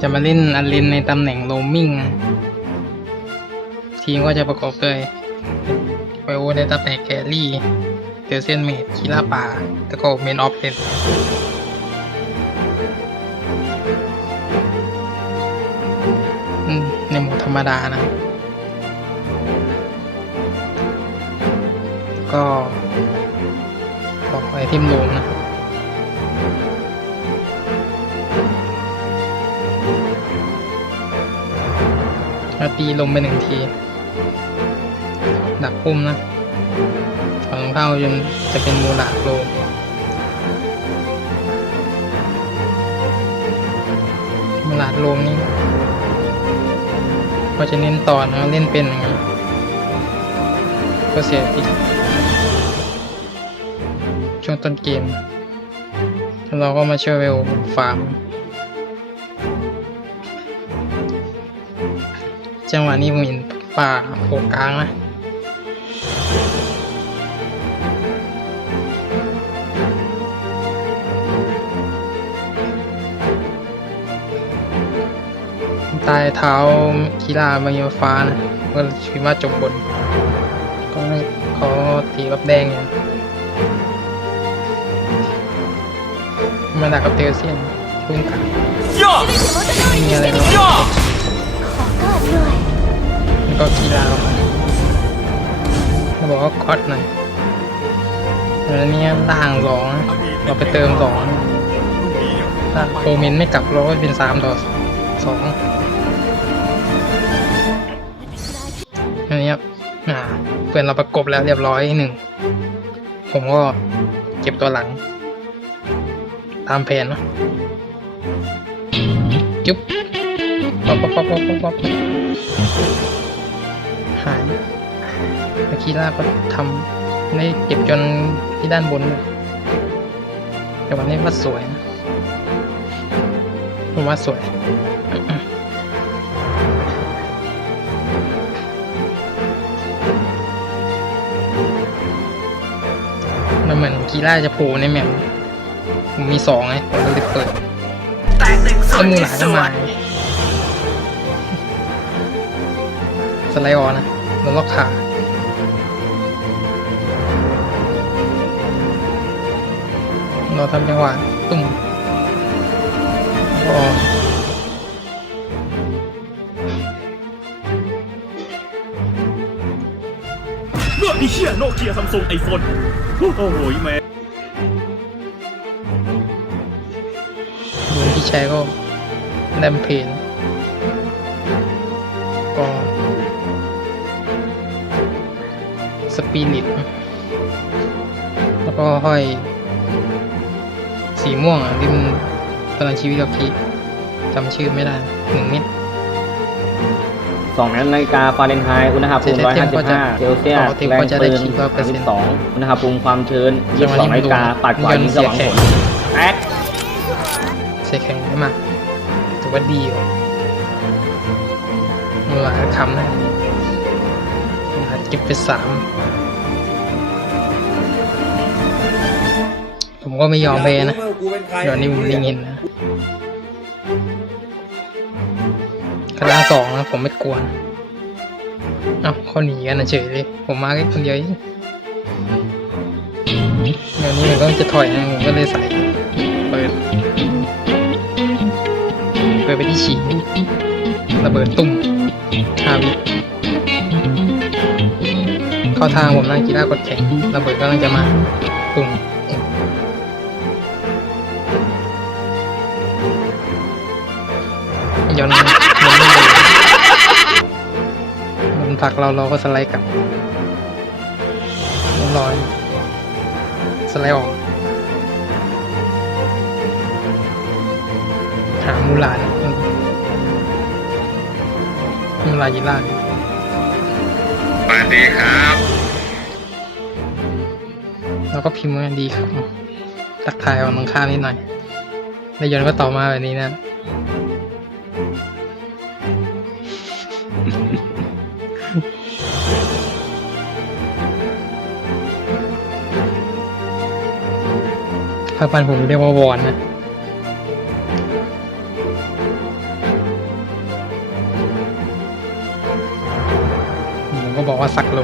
จะมาเล่นอันเลนในตำแหน่งโรมิงทีมก็จะประกอบด้วยไวโอในตำแหน่งแกรี่เดลเซนเมดคีราป่าแล้วก็เมนออฟเลนในโหมดธรรมดานะ ก็บอกไอเทมลงนะ แล้วตีลงไปหนึ่งที ดักพุ่มนะฝั่งเข้าจนจะเป็นมูลาโลมมูลาโลมนี่ก็จะเน้นต่อนะเล่นเป็นอย่างนั้ก็เสียทีกช่วงต้นเกม แล้วเราก็มาช่วยเวลฟาร์ม จังหวะนี้ผมเห็นป่าโผล่กลางนะใตายเท้ากีฬาบางยฟ้านะก็คิดว่าจบบน ก็ให้เขาตีกับแดงอย่างมาดักกับเตลเซียนทุ่งกลางไม่มีอะไรหรอกขอกอ ด้วยแล้วก็กีฬาเขาบอกว่าคอดหน่อยแล้วเนี่ยล่างสองเราไปเติมสองถ้าโคเมนไม่กลับเราก็เป็นสามต่อสองอันนี้ครับอ่าเพื่อนเราประกบแล้วเรียบร้อยหนึ่ง ผมก็เก็บตัวหลัง ตามแผนนะจุ๊บ ป๊อปป๊อปป๊อปป๊อปป๊อปหายเมื่อกี้ล่าก็ทำได้เก็บจนที่ด้านบนแต่วันนี้ว่าสวยนะผมว่าสวยมันเหมือนกีฬาจะโผล่ในแมปผมมีสองไงผมก็เลยเปิดแตกหนึ่งส่วนมูที่หลาส่ก็วม สไลด์ออนนะแล้วล็อกขาเราทำจังหวะตุ่มก็เลือกไอ้เหี้ยโนเกียซัมซุงไอโฟนโอ้โหแม่ดูที่ใช้ก็แรมเพน สปีริตแล้วก็ห้อย สีม่วงอะที่มันตอนนั้นชีวิตกับพี่จำชื่อไม่ได้หนึ่งเม็ดสองนาฬิกาฟาเรนไฮต์อุณหภูมิเซนเทมก็จะ155เซลเซียสปกติแรงก็จะได้ปืนขีดว่าเปอร์เซ็นต์32อุณหภูมิความชื้นจังหวะนี้22นาฬิกามันดูปัดกว่ามันยิงเสีสยว่างแข็ผงลแอ๊กใช้แข็งได้มากถือว่าดีอยู่มูลค่าคำนะ หัดเก็บไปสามผมก็ไม่ยอมไปนะเดี๋ยวนี้ผมลิงเห็นนะกำลังสองนะผมไม่กลัวนะเอ้าเขาหนีกันนะเฉยเลยผมมาแค่คนเดียวเองเดี๋ยวนี้ผมก็จะถอยนะผมก็เลยใส่เปิดเปิดไปที่ฉีระเบิดตุ้มห้าวิาทางผมนะกีฬากดแข่งระเบิดกำลังจะมาตุ้มย้อนมันย้อนไม่เลยมันผลักเราเราก็สไลด์กลับเรียบร้อยสไลด์ออกหามูลาดเออมูลายิล่าส วัสดีครับแล้วก็พิมพ์ว่าดีครับตักทายเอาน้องข้ามนิดหน่อยแล้วยนก็ต่อบมาแบบนี้นะภาปันผมเรียกว่าวอนนะ ว่าสักโล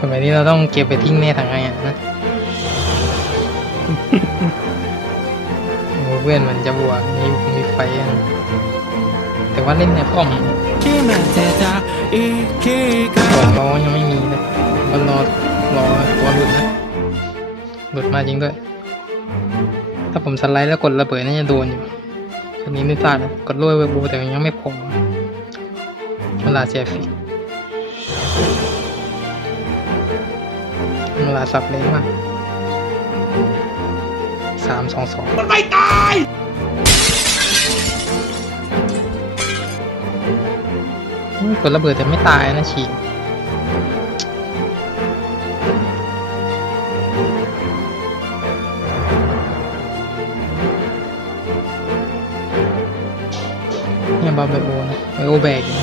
สมัยนี้เราต้องเก็บไปทิ้งใน่ทางขยะนะเพื่อนมันจะบวกมีมีไฟแต่ว่าเล่นในป้อมก่วนล้อยังไม่มีนะยก็รอรอตัวหลุดนะหลุดมาจริงด้วย ถ้าผมสไลด์แล้วกดระเบิดน่าจะโดนอยู่อันนี้ไม่พลาดนะกดรวยเวบูแต่ยังไม่พอเวลาเสียฟรีเวลาสับเล็กมากสามสองสองมันไม่ตายอุ๊ยกดระเบิดแต่ไม่ตายนะฉีก เนี่ยบาไบโอนะไบโอแบกอยู่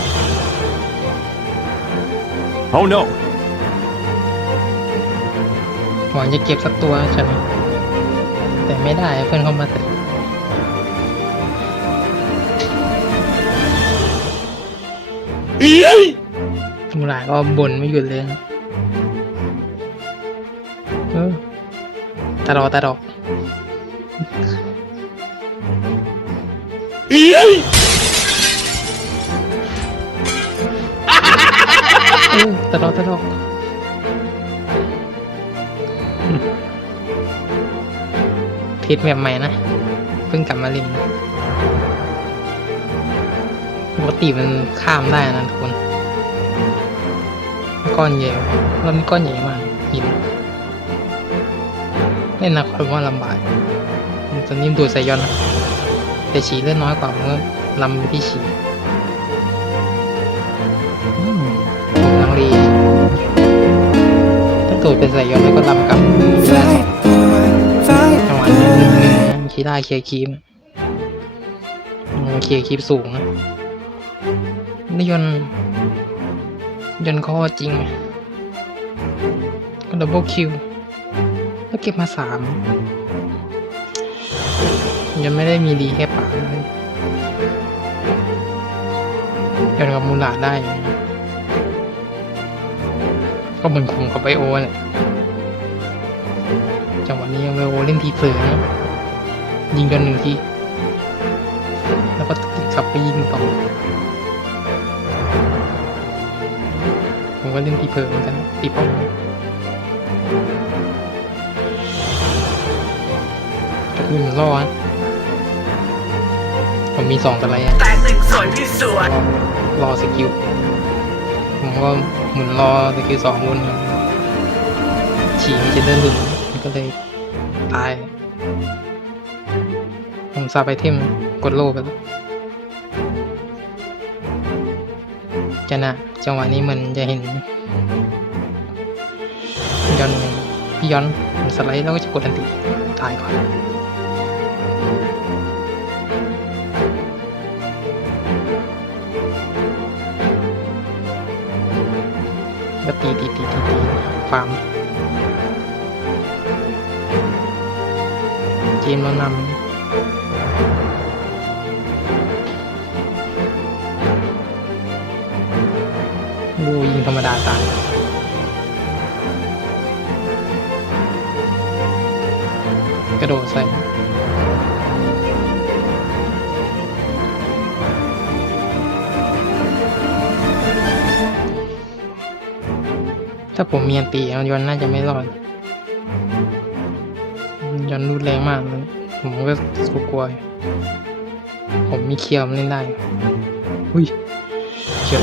Oh no หวังจะเก็บสักตัวใช่ไหมแต่ไม่ได้เพื่อนเข้ามาแต่มูหลายก็บ่นไม่หยุดเลยนะเออตาดอกตาดอก ตาดอกตาดอกเทสแบบใหม่นะ เพิ่งกลับมาเล่นปกติมันข้ามได้นะทุกคน ก้อนใหญ่แล้วมันก้อนใหญ่มากหินเล่นนักคนว่าลำบากตอนนี้ดูใส่ยอนนะแต่ฉีเลือดน้อยกว่ามันก็ลำไปที่ฉี ดเป็นใส่ยอนแล้วก็ลำกลับจังหวะนี้นึงคีได้เคลียร์คีมเคลียร์คีมสูงนะนี่ยนยนข้อจริงก็ดับเบิลคิวแล้วเก็บมาสามยังไม่ได้มีดีแค่ปากเลยยนกับมูลาได้อยู่ ก็เหมือนคุมกับไบโอแหละจังหวะนี้เวลเล่นทีเผลอนะยิงกันหนึ่งทีแล้วก็กลับไปยิงต่อผมก็เล่นทีเผลอเหมือนกันตีป้อมก็คือมันล่อนะผมมีสองสไลด์อะแต่หนึ่งสวยที่สวยรอสกิล ก็หมุนรอสกิลสองวนฉี่มันจะเดินหลุดมันก็เลยตาย ผมซาไปเทมกดโลไปแล้วจะนะจังหวะนี้มันจะเห็นย้อนพี่ย้อนมันสไลด์แล้วก็จะกดอันติตายก่อน ตีตีตีตีตีฟาร์มเกมเรานำบูยิงธรรมดาตายกระโดดใส่ ถ้าผมมีอันตีเอายอนน่าจะไม่รอดยอนรูดแรงมากเลยผมก็สู้กลัวผมมีเคียวมันเล่นได้ อุ้ยเคียว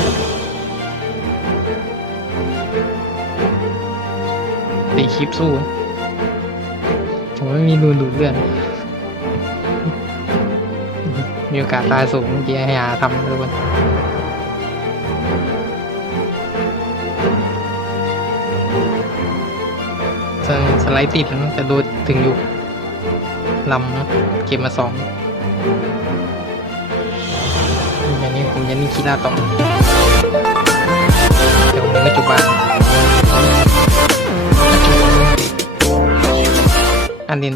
ตีคลิปสู้ ผมไม่มีรูนดูดเลือดมีโอกาสตายสูงเมื่อกี้ให้อาทำทุกค สสไลด์ติดนะแต่โดนถึงอยู่ลำเก็บมาสองอย่างนี้ผมจะนี่คีล่าต่อแต่ผมไม่จุบานอันนี้